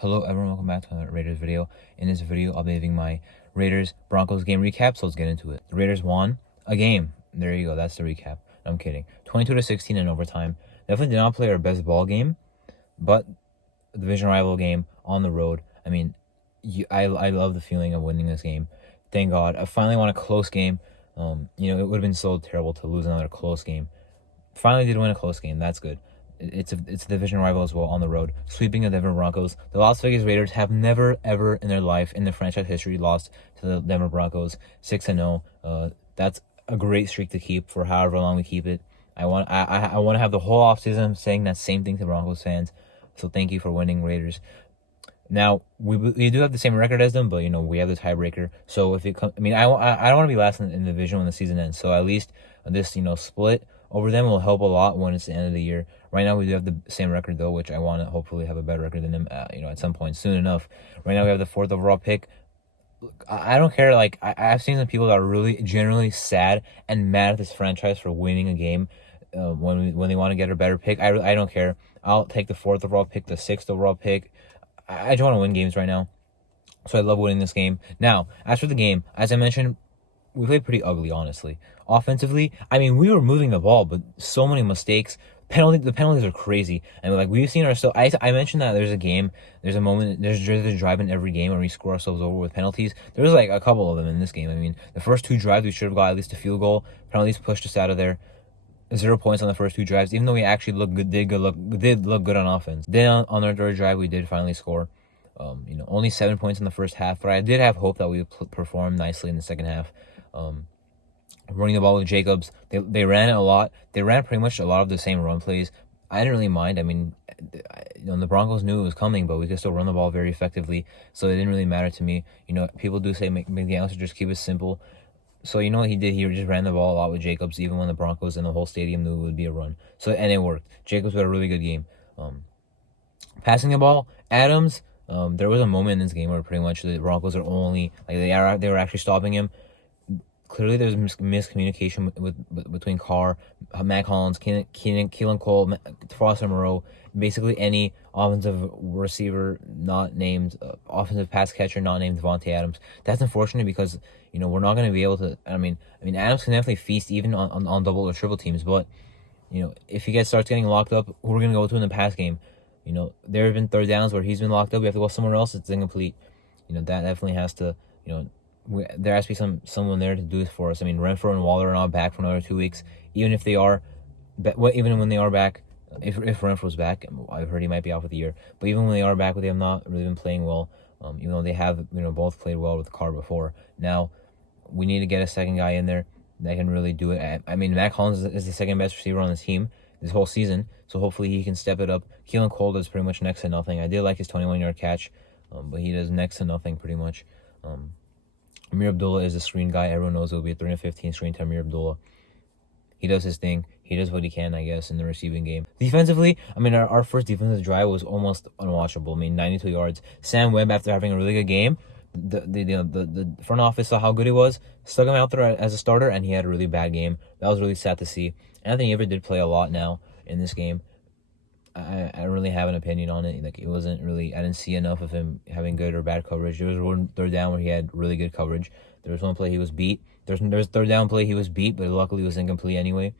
Hello everyone, welcome back to another Raiders video. In this video, I'll be giving my Raiders-Broncos game recap, so let's get into it. The Raiders won a game. There you go, that's the recap. No, I'm kidding. 22-16 in overtime. Definitely did not play our best ball game, but the division rival game on the road. I mean, I love the feeling of winning this game. Thank God. I finally won a close game. It would have been so terrible to lose another close game. Finally did win a close game. That's good. It's a division rival as well on the road. Sweeping the Denver Broncos. The Las Vegas Raiders have never, ever in their life, in their franchise history, lost to the Denver Broncos. 6-0. That's a great streak to keep for however long we keep it. I want to have the whole offseason saying that same thing to Broncos fans. So thank you for winning, Raiders. Now, we do have the same record as them, but, we have the tiebreaker. So if it comes, I don't want to be last in the division when the season ends. So at least this, split over them will help a lot when it's the end of the year. Right now, we do have the same record, though, which I want to hopefully have a better record than them, at some point soon enough. Right now, we have the 4th overall pick. I don't care. I've seen some people that are really generally sad and mad at this franchise for winning a game when they want to get a better pick. I don't care. I'll take the 4th overall pick, the 6th overall pick. I just want to win games right now. So I love winning this game. Now, as for the game, as I mentioned, we played pretty ugly, honestly. Offensively, we were moving the ball, but so many mistakes. The penalties are crazy. And we've seen ourselves. I mentioned that there's a moment, there's a drive in every game where we score ourselves over with penalties. There's a couple of them in this game. The first 2 drives we should have got at least a field goal. Penalties pushed us out of there. 0 points on the first 2 drives, even though we actually did look good on offense. Then on our 3rd drive, we did finally score. Only 7 points in the first half, but I did have hope that we would perform nicely in the second half. Running the ball with Jacobs, they ran it a lot. They ran pretty much a lot of the same run plays. I didn't really mind. The Broncos knew it was coming, but we could still run the ball very effectively, so it didn't really matter to me. People do say make the answer, just keep it simple. So you know what he did? He just ran the ball a lot with Jacobs, even when the Broncos and the whole stadium knew it would be a run. And it worked. Jacobs had a really good game. Passing the ball, Adams. There was a moment in this game where pretty much the Broncos are only they were actually stopping him. Clearly, there's miscommunication between Carr, Mac Hollins, Keelan Cole, Foster Moreau, basically any offensive receiver not named, offensive pass catcher not named Devontae Adams. That's unfortunate because we're not going to be able to. Adams can definitely feast even on double or triple teams, but if he starts getting locked up, who we're going to go to in the pass game? There have been 3rd downs where he's been locked up. We have to go somewhere else. It's incomplete. That definitely has to. There has to be someone there to do this for us. Renfrow and Waller are not back for another 2 weeks. Even if they are, even when they are back, if Renfrow's back, I've heard he might be out for the year. But even when they are back, they have not really been playing well. Even though they have both played well with Carr before. Now we need to get a second guy in there that can really do it. Mac Hollins is the second best receiver on the team this whole season, so hopefully he can step it up. Keelan Cole does pretty much next to nothing. I did like his 21-yard catch, but he does next to nothing pretty much. Amir Abdullah is a screen guy. Everyone knows it will be a 3-15 screen to Amir Abdullah. He does his thing. He does what he can, I guess, in the receiving game. Defensively, our first defensive drive was almost unwatchable. 92 yards. Sam Webb, after having a really good game, the front office saw how good he was, stuck him out there as a starter, and he had a really bad game. That was really sad to see. Anthony Averett did play a lot now in this game. I don't really have an opinion on it. It wasn't really. I didn't see enough of him having good or bad coverage. There was one 3rd down where he had really good coverage. There was one play he was beat. There's 3rd down play he was beat, but luckily it was incomplete anyway.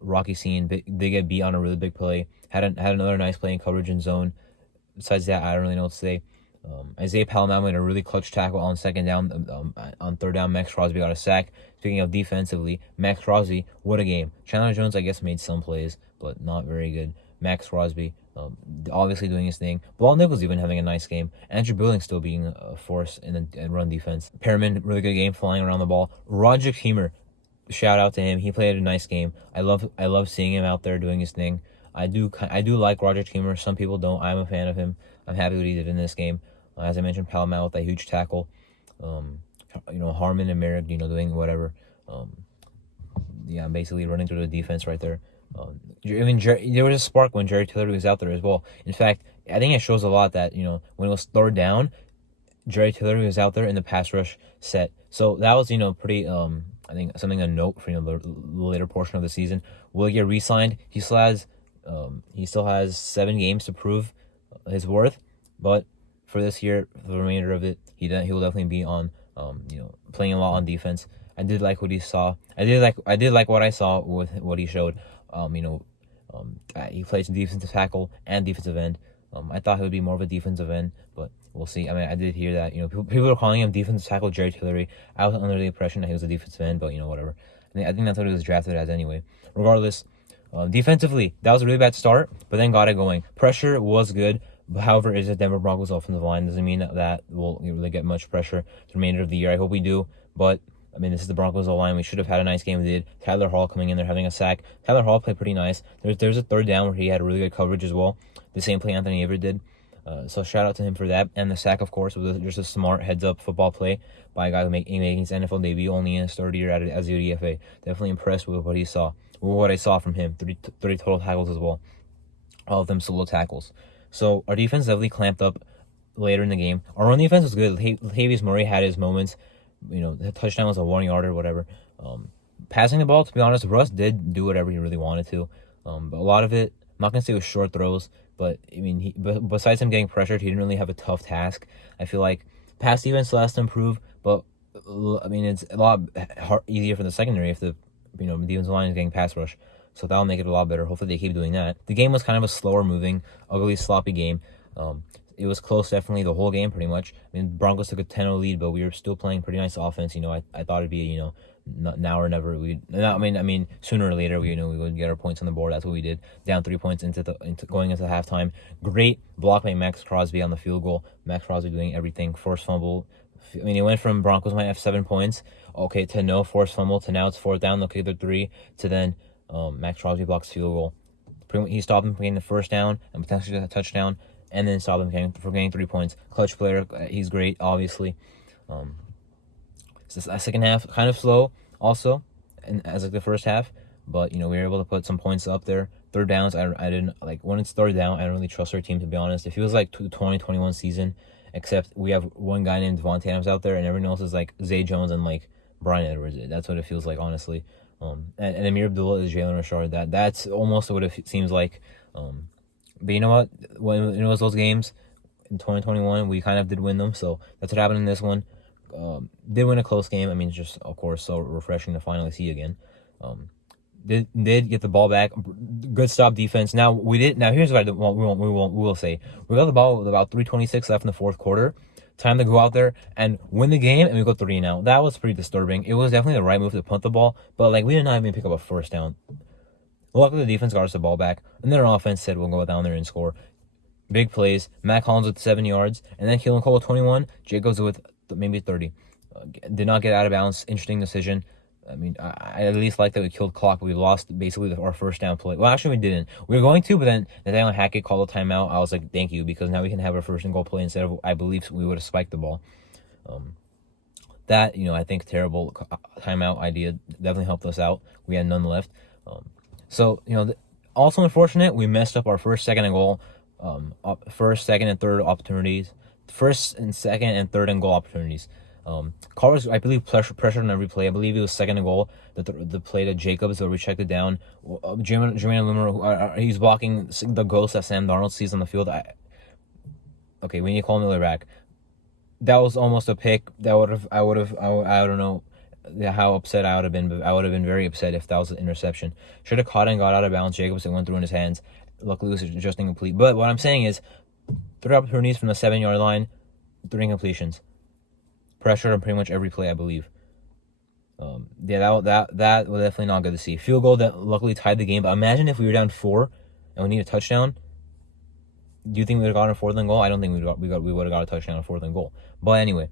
Rocky Scene did get beat on a really big play. Had another nice play in coverage and zone. Besides that, I don't really know what to say. Isaiah Palamao made a really clutch tackle on 2nd down. On 3rd down, Max Crosby got a sack. Speaking of defensively, Max Crosby, what a game. Chandler Jones, I guess, made some plays, but not very good. Max Crosby, obviously doing his thing. Ball Nichols even having a nice game. Andrew Billings still being a force in the run defense. Perriman, really good game, flying around the ball. Roger Keemer, shout out to him. He played a nice game. I love seeing him out there doing his thing. I do like Roger Keemer. Some people don't. I'm a fan of him. I'm happy what he did in this game. As I mentioned, Palamao with that huge tackle. Harmon and Merrick, doing whatever. Basically running through the defense right there. There was a spark when Jerry Tillery was out there as well. In fact, I think it shows a lot that, when it was 3rd down, Jerry Tillery was out there in the pass rush set. So that was, pretty, I think something to note for, the later portion of the season. Will he get re-signed? He still has 7 games to prove his worth. But for this year, for the remainder of it, he will definitely be on playing a lot on defense. I did like what he saw. I did like what I saw with what he showed. He plays defensive tackle and defensive end. I thought he would be more of a defensive end, but we'll see. I mean, I did hear that people are calling him defensive tackle Jerry Tillery. I was under the impression that he was a defensive end, but whatever. I think that's what he was drafted as anyway. Regardless, defensively, that was a really bad start, but then got it going. Pressure was good. However, is a Denver Broncos offensive line doesn't mean that we'll really get much pressure the remainder of the year. I hope we do, but I mean, this is the Broncos O-line. We should have had a nice game. We did. Tyler Hall coming in there having a sack. Tyler Hall played pretty nice. There's a third down where he had really good coverage as well. The same play Anthony Aver did. So shout out to him for that. And the sack, of course, was just a smart heads-up football play by a guy making his NFL debut only in his third year as a UDFA. Definitely impressed with what I saw from him. 30 total tackles as well. All of them solo tackles. So our defense definitely clamped up later in the game. Our run defense was good. Latavius Murray had his moments. The touchdown was a 1 yard or whatever. Passing the ball, to be honest, Russ did do whatever he really wanted to. But a lot of it, I'm not going to say it was short throws, but I mean, besides him getting pressured, he didn't really have a tough task. I feel like pass defense still has to improve, but I mean, it's a lot easier for the secondary if the defensive line is getting pass rush. So that'll make it a lot better. Hopefully they keep doing that. The game was kind of a slower moving, ugly, sloppy game. It was close definitely the whole game pretty much. I mean, Broncos took a 10-0 lead, but we were still playing pretty nice offense. I thought it'd be, now or never. I mean, sooner or later, we would get our points on the board. That's what we did. Down 3 points going into halftime. Great block by Max Crosby on the field goal. Max Crosby doing everything. Forced fumble. I mean, it went from Broncos might have 7 points, to no forced fumble, to now it's 4th down, okay, they're 3, to then Max Crosby blocks field goal. He stopped him from getting the first down and potentially a touchdown, and then stopped him from getting 3 points. Clutch player, he's great, obviously. It's the second half, kind of slow also, and as like the first half, but we were able to put some points up there. Third downs, I didn't like when it's third down. I don't really trust our team, to be honest. It feels like 2021 season, except we have one guy named Devontae Adams out there, and everyone else is like Zay Jones and like Brian Edwards. That's what it feels like, honestly. And Amir Abdullah is Jalen Richard. That's almost what it seems like. But you know what? When it was those games in 2021, we kind of did win them. So that's what happened in this one. Did win a close game. I mean, it's just, of course, so refreshing to finally see again. Did get the ball back. Good stop defense. Now here's what we will say. We got the ball with about 3:26 left in the fourth quarter. Time to go out there and win the game, and we go 3-0. That was pretty disturbing. It was definitely the right move to punt the ball, but we did not even pick up a first down. Luckily, the defense got us the ball back, and then our offense said we'll go down there and score. Big plays. Matt Collins with 7 yards, and then Keelan Cole with 21. Jacobs with maybe 30. Did not get out of bounds. Interesting decision. I mean, I at least like that we killed clock. We lost basically our first down play. Well, actually, we didn't. We were going to, but then Nathaniel Hackett called a timeout. I was like, thank you, because now we can have our first and goal play instead of, I believe, we would have spiked the ball. I think terrible timeout idea definitely helped us out. We had none left. Also unfortunate, we messed up our first, second, and goal. First, second, and third opportunities. First and second and third and goal opportunities. Carlos, I believe, pressured on every play. I believe it was second and goal. The play to Jacobs where we checked it down. Jermaine Loomer, he's blocking the ghost that Sam Darnold sees on the field. We need to call Miller back. That was almost a pick. I don't know how upset I would have been, but I would have been very upset if that was an interception. Should have caught it and got out of bounds. Jacobs, it went through in his hands. Luckily, it was just incomplete. But what I'm saying is, 3 opportunities from the 7-yard line, 3 incompletions. Pressure on pretty much every play, I believe. That was definitely not good to see. Field goal that luckily tied the game. But imagine if we were down 4 and we need a touchdown. Do you think we would have gotten a 4th and goal? I don't think we would have got a touchdown on 4th and goal. But anyway,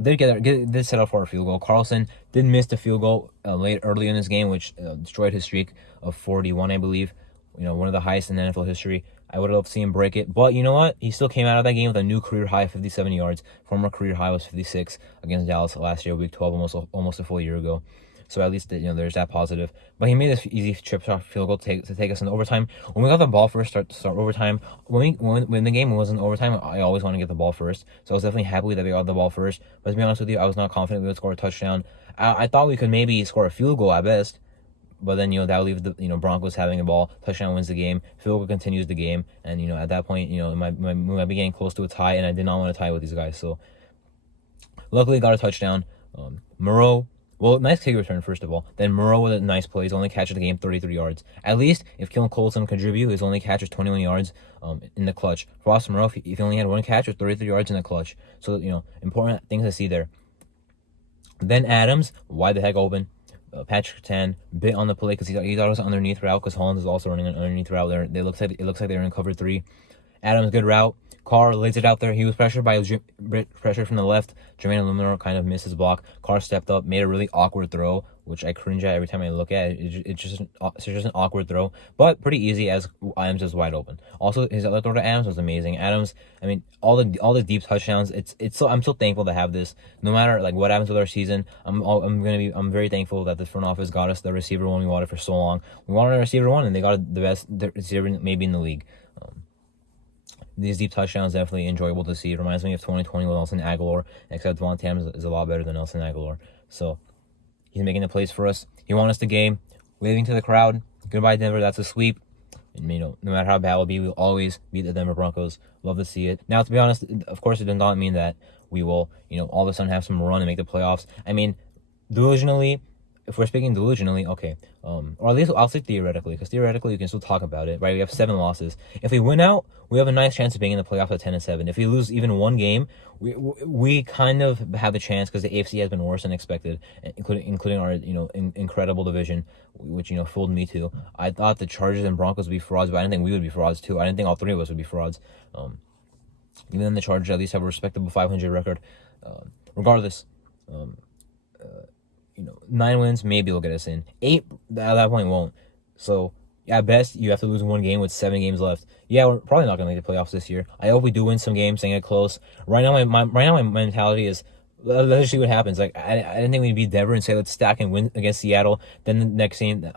did set up for a field goal. Carlson did miss the field goal early in this game, which destroyed his streak of 41, I believe. One of the highest in NFL history. I would love to see him break it. But you know what? He still came out of that game with a new career high of 57 yards. Former career high was 56 against Dallas last year, week 12, almost a full year ago. So at least there's that positive. But he made this easy chip shot field goal to take us into overtime. When we got the ball first, start overtime. When the game wasn't overtime, I always want to get the ball first. So I was definitely happy that we got the ball first. But to be honest with you, I was not confident we would score a touchdown. I thought we could maybe score a field goal at best. but then that will leave the Broncos having the ball. Touchdown wins the game. Field goal continues the game, and at that point it might be getting close to a tie, and I did not want to tie with these guys. So luckily got a touchdown. Moreau. Well, nice kick return, first of all. Then Moreau with a nice play. His only catch of the game, 33 yards. At least, if Keelan Colson contribute, his only catch is 21 yards in the clutch. For Austin Moreau, if he only had one catch, with 33 yards in the clutch. So, important things to see there. Then Adams, wide the heck open. Patrick Tan bit on the play because he thought it was an underneath route because Hollins is also running an underneath route there. It looks like they're in cover 3. Adams, good route. Carr lays it out there. He was pressured pressure from the left. Jermaine Illuminor kind of missed his block. Carr stepped up, made a really awkward throw, which I cringe at every time I look at it. It's just an awkward throw, but pretty easy as Adams is wide open. Also, his other throw to Adams was amazing. Adams, I mean, all the deep touchdowns. I'm so thankful to have this. No matter what happens with our season, I'm very thankful that the front office got us the receiver one we wanted for so long. We wanted a receiver one, and they got the best receiver maybe in the league. These deep touchdowns definitely enjoyable to see. It reminds me of 2020 with Nelson Aguilar, except Devontae Adams is a lot better than Nelson Aguilar. So he's making the plays for us. He won us the game. Waving to the crowd. Goodbye, Denver. That's a sweep. And, no matter how bad it will be, we'll always beat the Denver Broncos. Love to see it. Now, to be honest, of course, it does not mean that we will, all of a sudden have some run and make the playoffs. I mean, delusionally, if we're speaking delusionally, okay, or at least I'll say theoretically, because theoretically you can still talk about it, right? We have 7 losses. If we win out, we have a nice chance of being in the playoffs at 10-7. If we lose even one game, we kind of have a chance because the AFC has been worse than expected, including our incredible division, which fooled me too. I thought the Chargers and Broncos would be frauds, but I didn't think we would be frauds too. I didn't think all 3 of us would be frauds. Even then, the Chargers at least have a respectable 500 record. Regardless. 9 wins, maybe will get us in. 8, at that point, won't. So, at best, you have to lose 1 game with 7 games left. Yeah, we're probably not going to make the playoffs this year. I hope we do win some games and get close. Right now, my mentality is, let's see what happens. Like, I didn't think we'd beat Denver and say, let's stack and win against Seattle. Then the next game,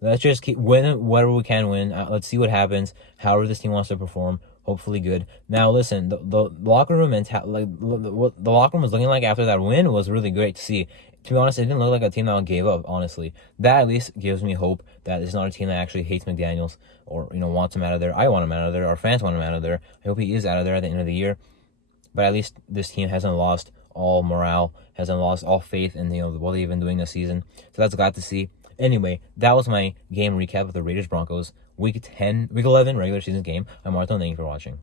let's just keep winning whatever we can win. Let's see what happens. However this team wants to perform. Hopefully good. Now listen, the locker room what the locker room was looking like after that win was really great to see. To be honest, it didn't look like a team that gave up, honestly. That at least gives me hope that it's not a team that actually hates McDaniels or, wants him out of there. I want him out of there. Our fans want him out of there. I hope he is out of there at the end of the year. But at least this team hasn't lost all morale, hasn't lost all faith in, what they've been doing this season. So that's glad to see. Anyway, that was my game recap of the Raiders Broncos Week 11 regular season game. I'm Martin. Thank you for watching.